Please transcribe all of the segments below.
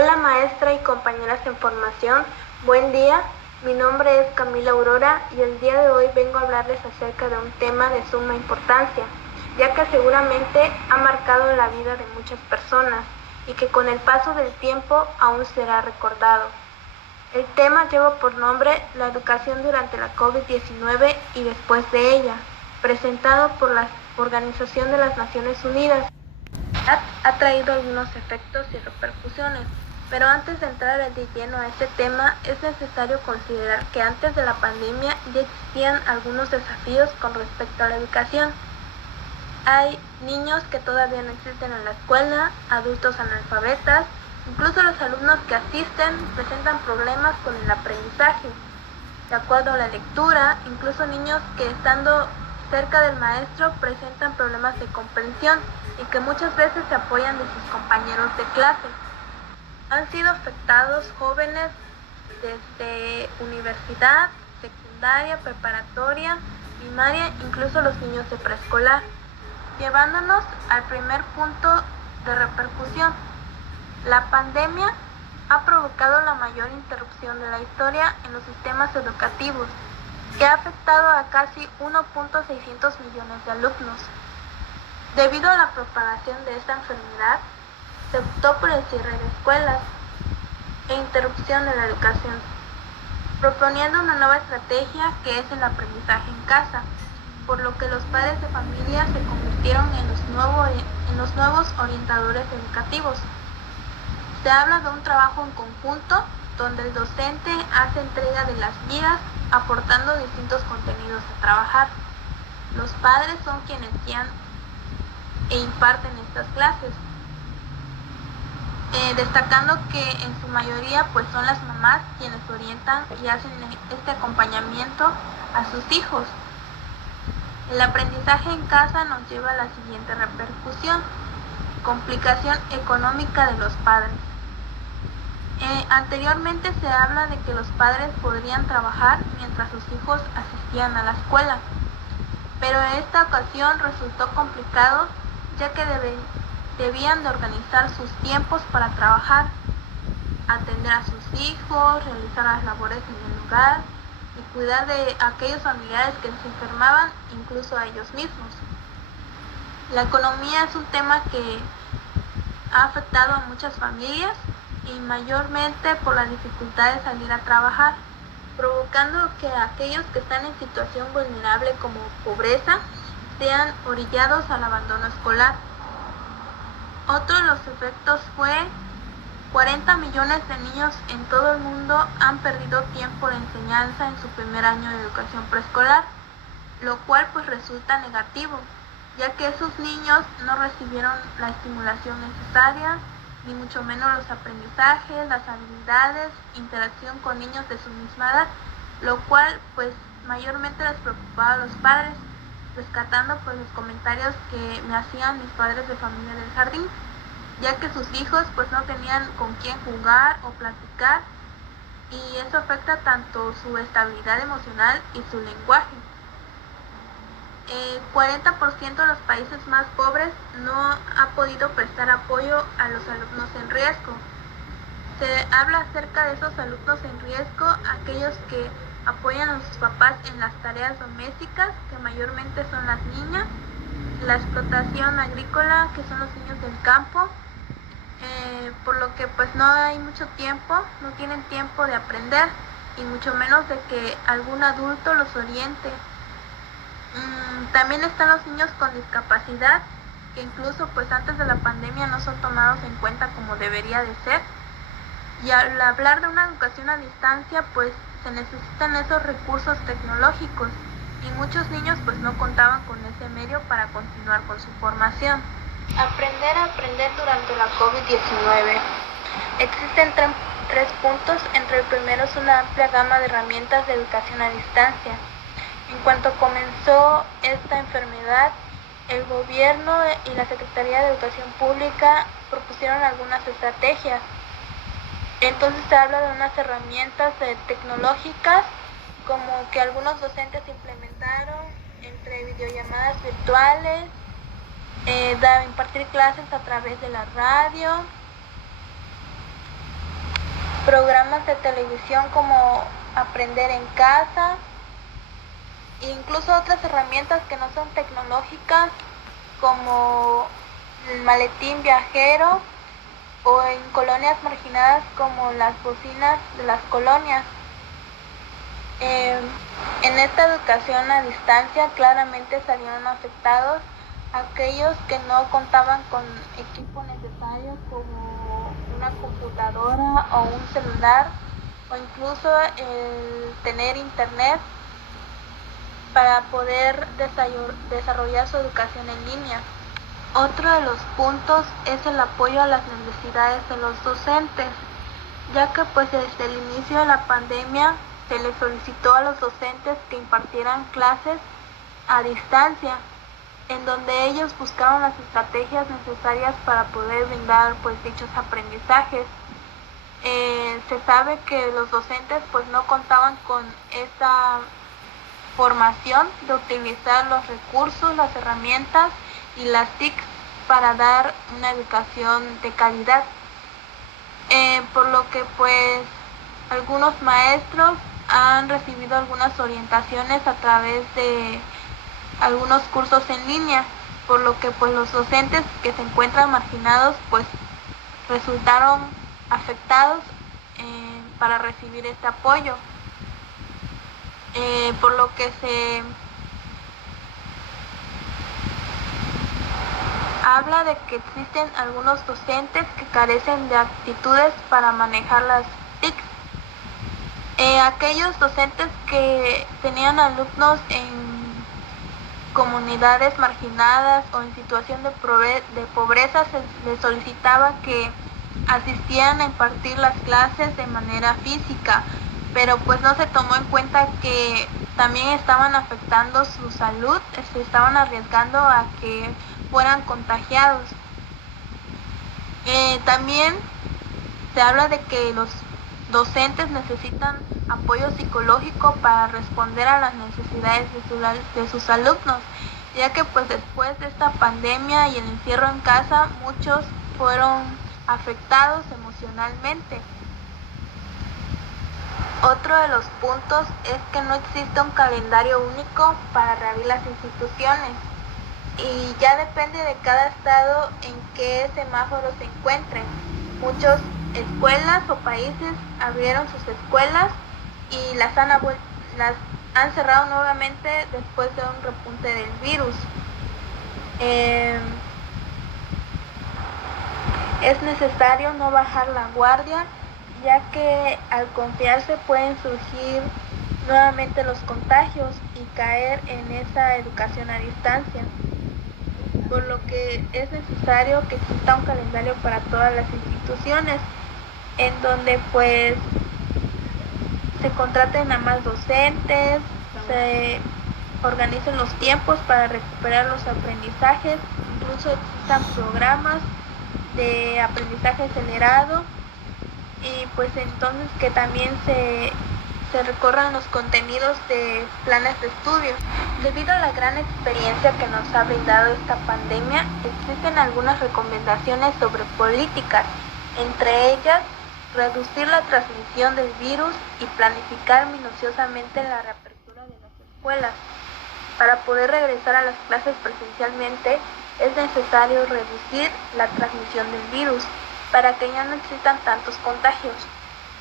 Hola maestra y compañeras en formación, buen día. Mi nombre es Camila Aurora y el día de hoy vengo a hablarles acerca de un tema de suma importancia, ya que seguramente ha marcado la vida de muchas personas y que con el paso del tiempo aún será recordado. El tema lleva por nombre La educación durante la COVID-19 y después de ella, presentado por la Organización de las Naciones Unidas. Ha traído algunos efectos y repercusiones, pero antes de entrar de lleno a este tema es necesario considerar que antes de la pandemia ya existían algunos desafíos con respecto a la educación. Hay niños que todavía no existen en la escuela, adultos analfabetas, incluso los alumnos que asisten presentan problemas con el aprendizaje. De acuerdo a la lectura, incluso niños que estando cerca del maestro presentan problemas de comprensión y que muchas veces se apoyan de sus compañeros de clase. Han sido afectados jóvenes desde universidad, secundaria, preparatoria, primaria, incluso los niños de preescolar, llevándonos al primer punto de repercusión. La pandemia ha provocado la mayor interrupción de la historia en los sistemas educativos, que ha afectado a casi 1.600 millones de alumnos. Debido a la propagación de esta enfermedad, se optó por el cierre de escuelas e interrupción de la educación, proponiendo una nueva estrategia que es el aprendizaje en casa, por lo que los padres de familia se convirtieron en los nuevos orientadores educativos. Se habla de un trabajo en conjunto donde el docente hace entrega de las guías aportando distintos contenidos a trabajar. Los padres son quienes guían e imparten estas clases, destacando que en su mayoría pues son las mamás quienes orientan y hacen este acompañamiento a sus hijos. El aprendizaje en casa nos lleva a la siguiente repercusión: complicación económica de los padres. Anteriormente se habla de que los padres podrían trabajar mientras sus hijos asistían a la escuela, pero en esta ocasión resultó complicado, ya que debían de organizar sus tiempos para trabajar, atender a sus hijos, realizar las labores en el hogar y cuidar de aquellos familiares que se enfermaban, incluso a ellos mismos. La economía es un tema que ha afectado a muchas familias y mayormente por la dificultad de salir a trabajar, provocando que aquellos que están en situación vulnerable como pobreza sean orillados al abandono escolar. Otro de los efectos fue 40 millones de niños en todo el mundo han perdido tiempo de enseñanza en su primer año de educación preescolar, lo cual pues resulta negativo, ya que esos niños no recibieron la estimulación necesaria, ni mucho menos los aprendizajes, las habilidades, interacción con niños de su misma edad, lo cual pues mayormente les preocupaba a los padres, rescatando pues los comentarios que me hacían mis padres de familia del jardín, ya que sus hijos pues no tenían con quién jugar o platicar, y eso afecta tanto su estabilidad emocional y su lenguaje. 40% de los países más pobres no ha podido prestar apoyo a los alumnos en riesgo. Se habla acerca de esos alumnos en riesgo, aquellos que apoyan a sus papás en las tareas domésticas, que mayormente son las niñas, la explotación agrícola, que son los niños del campo, por lo que pues no hay mucho tiempo, no tienen tiempo de aprender y mucho menos de que algún adulto los oriente. También están los niños con discapacidad, que incluso pues antes de la pandemia no son tomados en cuenta como debería de ser. Y al hablar de una educación a distancia, pues se necesitan esos recursos tecnológicos y muchos niños pues no contaban con ese medio para continuar con su formación. Aprender a aprender durante la COVID-19. Existen tres puntos. Entre el primero es una amplia gama de herramientas de educación a distancia. En cuanto comenzó esta enfermedad, el gobierno y la Secretaría de Educación Pública propusieron algunas estrategias. Entonces se habla de unas herramientas tecnológicas, como que algunos docentes implementaron entre videollamadas virtuales, impartir clases a través de la radio, programas de televisión como Aprender en Casa, e incluso otras herramientas que no son tecnológicas como el maletín viajero o en colonias marginadas como las bocinas de las colonias. En esta educación a distancia claramente salieron afectados aquellos que no contaban con equipo necesario como una computadora o un celular o incluso el tener internet para poder desarrollar su educación en línea. Otro de los puntos es el apoyo a las necesidades de los docentes, ya que pues desde el inicio de la pandemia se les solicitó a los docentes que impartieran clases a distancia, en donde ellos buscaban las estrategias necesarias para poder brindar pues dichos aprendizajes. Se sabe que los docentes pues no contaban con esta formación de utilizar los recursos, las herramientas y las TICs para dar una educación de calidad. Por lo que pues algunos maestros han recibido algunas orientaciones a través de algunos cursos en línea, por lo que pues los docentes que se encuentran marginados pues resultaron afectados para recibir este apoyo, por lo que se habla de que existen algunos docentes que carecen de aptitudes para manejar las TICs. Aquellos docentes que tenían alumnos en comunidades marginadas o en situación de pobreza se les solicitaba que asistieran a impartir las clases de manera física, pero pues no se tomó en cuenta que también estaban afectando su salud, se estaban arriesgando a que fueran contagiados. También se habla de que los docentes necesitan apoyo psicológico para responder a las necesidades de sus alumnos, ya que pues después de esta pandemia y el encierro en casa, muchos fueron afectados emocionalmente. Otro de los puntos es que no existe un calendario único para reabrir las instituciones y ya depende de cada estado en qué semáforo se encuentren. Muchas escuelas o países abrieron sus escuelas y las han cerrado nuevamente después de un repunte del virus. Es necesario no bajar la guardia, ya que al confiarse pueden surgir nuevamente los contagios y caer en esa educación a distancia, por lo que es necesario que exista un calendario para todas las instituciones, en donde pues se contraten a más docentes, se organicen los tiempos para recuperar los aprendizajes, incluso existan programas de aprendizaje acelerado y pues entonces que también se recorran los contenidos de planes de estudio. Debido a la gran experiencia que nos ha brindado esta pandemia, existen algunas recomendaciones sobre políticas, entre ellas reducir la transmisión del virus y planificar minuciosamente la reapertura de las escuelas. Para poder regresar a las clases presencialmente es necesario reducir la transmisión del virus para que ya no existan tantos contagios,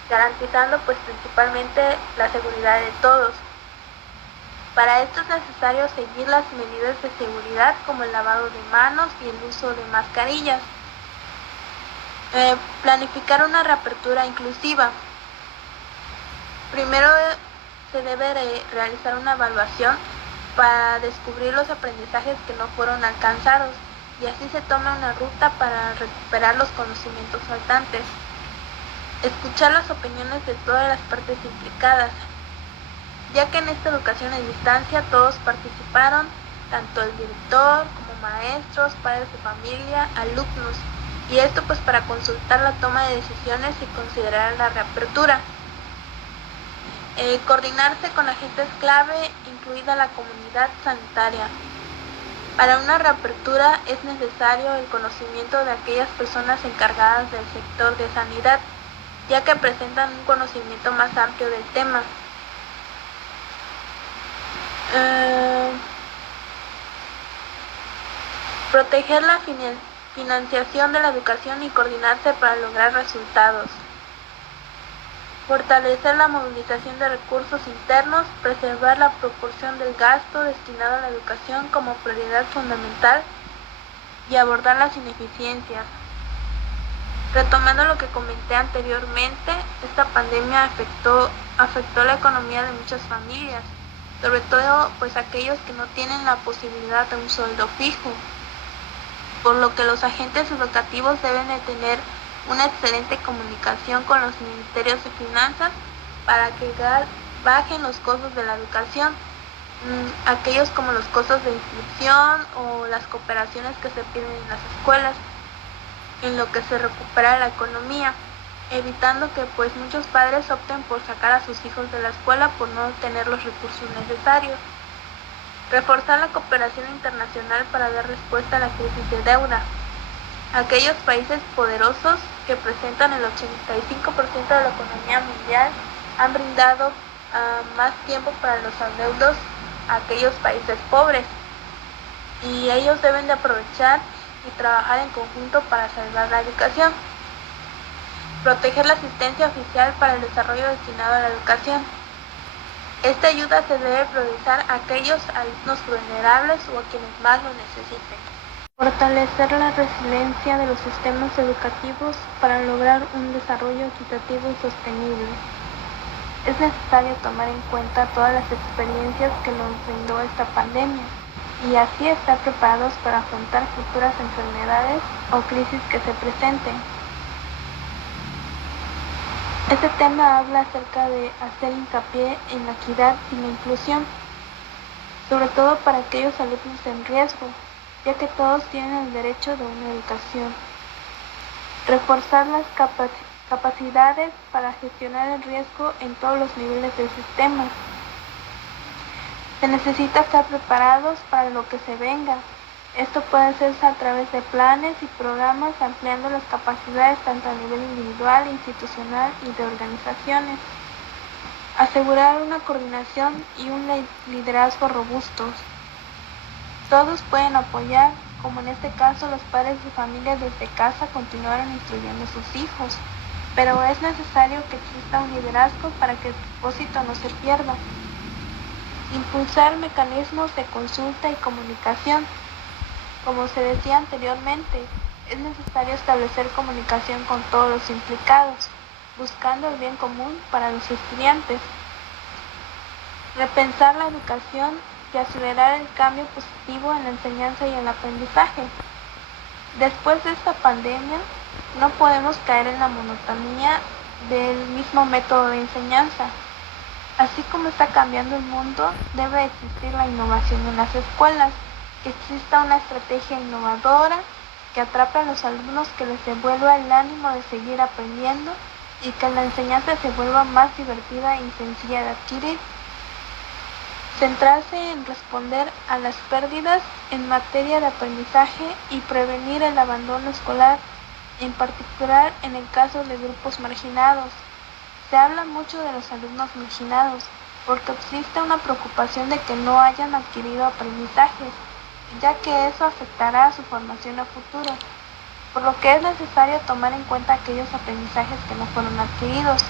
garantizando pues principalmente la seguridad de todos. Para esto es necesario seguir las medidas de seguridad como el lavado de manos y el uso de mascarillas. Planificar una reapertura inclusiva. Primero se debe realizar una evaluación para descubrir los aprendizajes que no fueron alcanzados y así se toma una ruta para recuperar los conocimientos faltantes. Escuchar las opiniones de todas las partes implicadas, ya que en esta educación a distancia todos participaron, tanto el director como maestros, padres de familia, alumnos, y esto pues para consultar la toma de decisiones y considerar la reapertura. Coordinarse con agentes clave, incluida la comunidad sanitaria. Para una reapertura es necesario el conocimiento de aquellas personas encargadas del sector de sanidad, ya que presentan un conocimiento más amplio del tema. Proteger la financiación de la educación y coordinarse para lograr resultados. Fortalecer la movilización de recursos internos, preservar la proporción del gasto destinado a la educación como prioridad fundamental y abordar las ineficiencias. Retomando lo que comenté anteriormente, esta pandemia afectó la economía de muchas familias, sobre todo pues aquellos que no tienen la posibilidad de un sueldo fijo, por lo que los agentes educativos deben de tener una excelente comunicación con los ministerios de finanzas para que bajen los costos de la educación, aquellos como los costos de inscripción o las cooperaciones que se piden en las escuelas, en lo que se recupera la economía, evitando que pues muchos padres opten por sacar a sus hijos de la escuela por no tener los recursos necesarios. Reforzar la cooperación internacional para dar respuesta a la crisis de deuda. Aquellos países poderosos que presentan el 85% de la economía mundial han brindado más tiempo para los adeudos a aquellos países pobres, y ellos deben de aprovechar y trabajar en conjunto para salvar la educación. Proteger la asistencia oficial para el desarrollo destinado a la educación. Esta ayuda se debe priorizar a aquellos alumnos vulnerables o a quienes más lo necesiten. Fortalecer la resiliencia de los sistemas educativos para lograr un desarrollo equitativo y sostenible. Es necesario tomar en cuenta todas las experiencias que nos brindó esta pandemia y así estar preparados para afrontar futuras enfermedades o crisis que se presenten. Este tema habla acerca de hacer hincapié en la equidad y la inclusión, sobre todo para aquellos alumnos en riesgo, ya que todos tienen el derecho de una educación. Reforzar las capacidades para gestionar el riesgo en todos los niveles del sistema. Se necesita estar preparados para lo que se venga. Esto puede hacerse a través de planes y programas ampliando las capacidades tanto a nivel individual, institucional y de organizaciones. Asegurar una coordinación y un liderazgo robustos. Todos pueden apoyar, como en este caso los padres de familia desde casa continuaron instruyendo a sus hijos, pero es necesario que exista un liderazgo para que el propósito no se pierda. Impulsar mecanismos de consulta y comunicación. Como se decía anteriormente, es necesario establecer comunicación con todos los implicados, buscando el bien común para los estudiantes. Repensar la educación y acelerar el cambio positivo en la enseñanza y el aprendizaje. Después de esta pandemia, no podemos caer en la monotonía del mismo método de enseñanza. Así como está cambiando el mundo, debe existir la innovación en las escuelas, que exista una estrategia innovadora que atrape a los alumnos, que les devuelva el ánimo de seguir aprendiendo y que la enseñanza se vuelva más divertida y sencilla de adquirir. Centrarse en responder a las pérdidas en materia de aprendizaje y prevenir el abandono escolar, en particular en el caso de grupos marginados. Se habla mucho de los alumnos marginados porque existe una preocupación de que no hayan adquirido aprendizajes, ya que eso afectará a su formación a futuro, por lo que es necesario tomar en cuenta aquellos aprendizajes que no fueron adquiridos,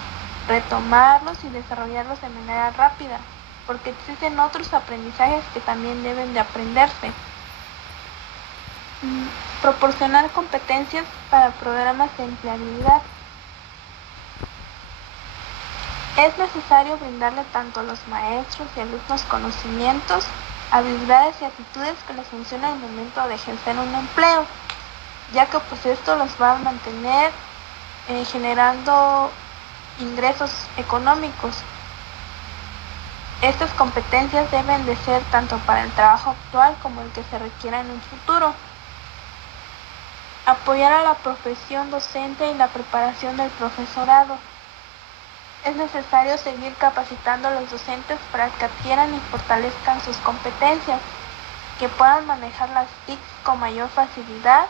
retomarlos y desarrollarlos de manera rápida, porque existen otros aprendizajes que también deben de aprenderse. Proporcionar competencias para programas de empleabilidad. Es necesario brindarle tanto a los maestros y alumnos conocimientos, habilidades y actitudes que les funcionen al momento de ejercer un empleo, ya que pues esto los va a mantener generando ingresos económicos. Estas competencias deben de ser tanto para el trabajo actual como el que se requiera en un futuro. Apoyar a la profesión docente y la preparación del profesorado. Es necesario seguir capacitando a los docentes para que adquieran y fortalezcan sus competencias, que puedan manejar las TIC con mayor facilidad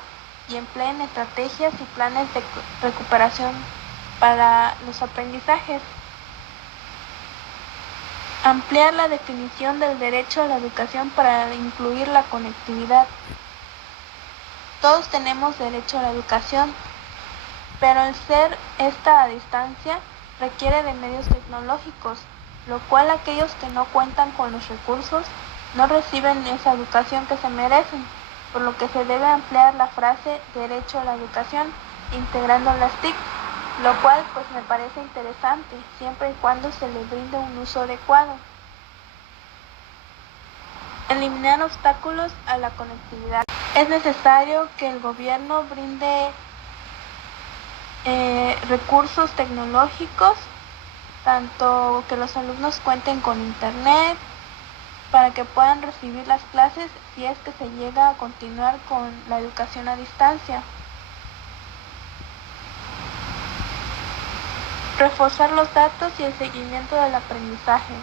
y empleen estrategias y planes de recuperación para los aprendizajes. Ampliar la definición del derecho a la educación para incluir la conectividad. Todos tenemos derecho a la educación, pero el ser esta a distancia requiere de medios tecnológicos, lo cual aquellos que no cuentan con los recursos no reciben esa educación que se merecen, por lo que se debe ampliar la frase derecho a la educación, integrando las TIC, lo cual pues me parece interesante, siempre y cuando se le brinde un uso adecuado. Eliminar obstáculos a la conectividad. Es necesario que el gobierno brinde recursos tecnológicos, tanto que los alumnos cuenten con internet, para que puedan recibir las clases si es que se llega a continuar con la educación a distancia. Reforzar los datos y el seguimiento del aprendizaje.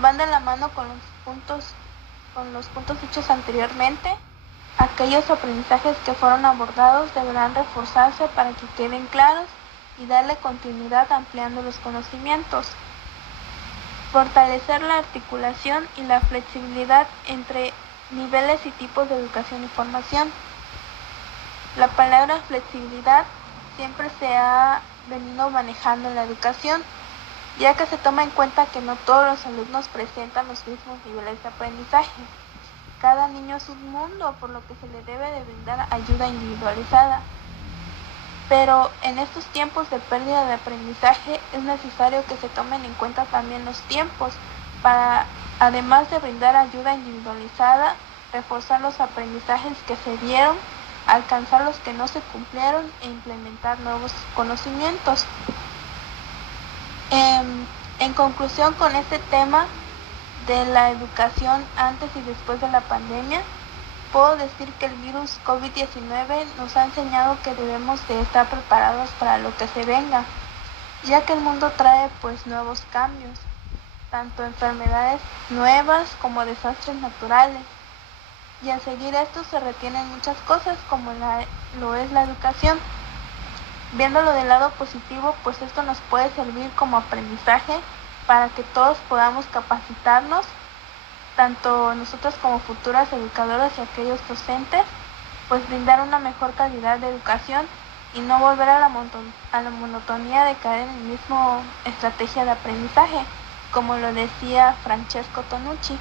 Van de la mano con los puntos dichos anteriormente. Aquellos aprendizajes que fueron abordados deberán reforzarse para que queden claros y darle continuidad ampliando los conocimientos. Fortalecer la articulación y la flexibilidad entre niveles y tipos de educación y formación. La palabra flexibilidad siempre se ha venido manejando en la educación, ya que se toma en cuenta que no todos los alumnos presentan los mismos niveles de aprendizaje. Cada niño es un mundo, por lo que se le debe de brindar ayuda individualizada. Pero en estos tiempos de pérdida de aprendizaje es necesario que se tomen en cuenta también los tiempos para, además de brindar ayuda individualizada, reforzar los aprendizajes que se dieron, alcanzar los que no se cumplieron e implementar nuevos conocimientos. En conclusión, con este tema de la educación antes y después de la pandemia, puedo decir que el virus COVID-19 nos ha enseñado que debemos de estar preparados para lo que se venga, ya que el mundo trae pues nuevos cambios, tanto enfermedades nuevas como desastres naturales, y al seguir esto se retienen muchas cosas como lo es la educación. Viéndolo del lado positivo, pues esto nos puede servir como aprendizaje para que todos podamos capacitarnos, tanto nosotros como futuras educadoras y aquellos docentes, pues brindar una mejor calidad de educación y no volver a la monotonía de caer en la misma estrategia de aprendizaje, como lo decía Francesco Tonucci.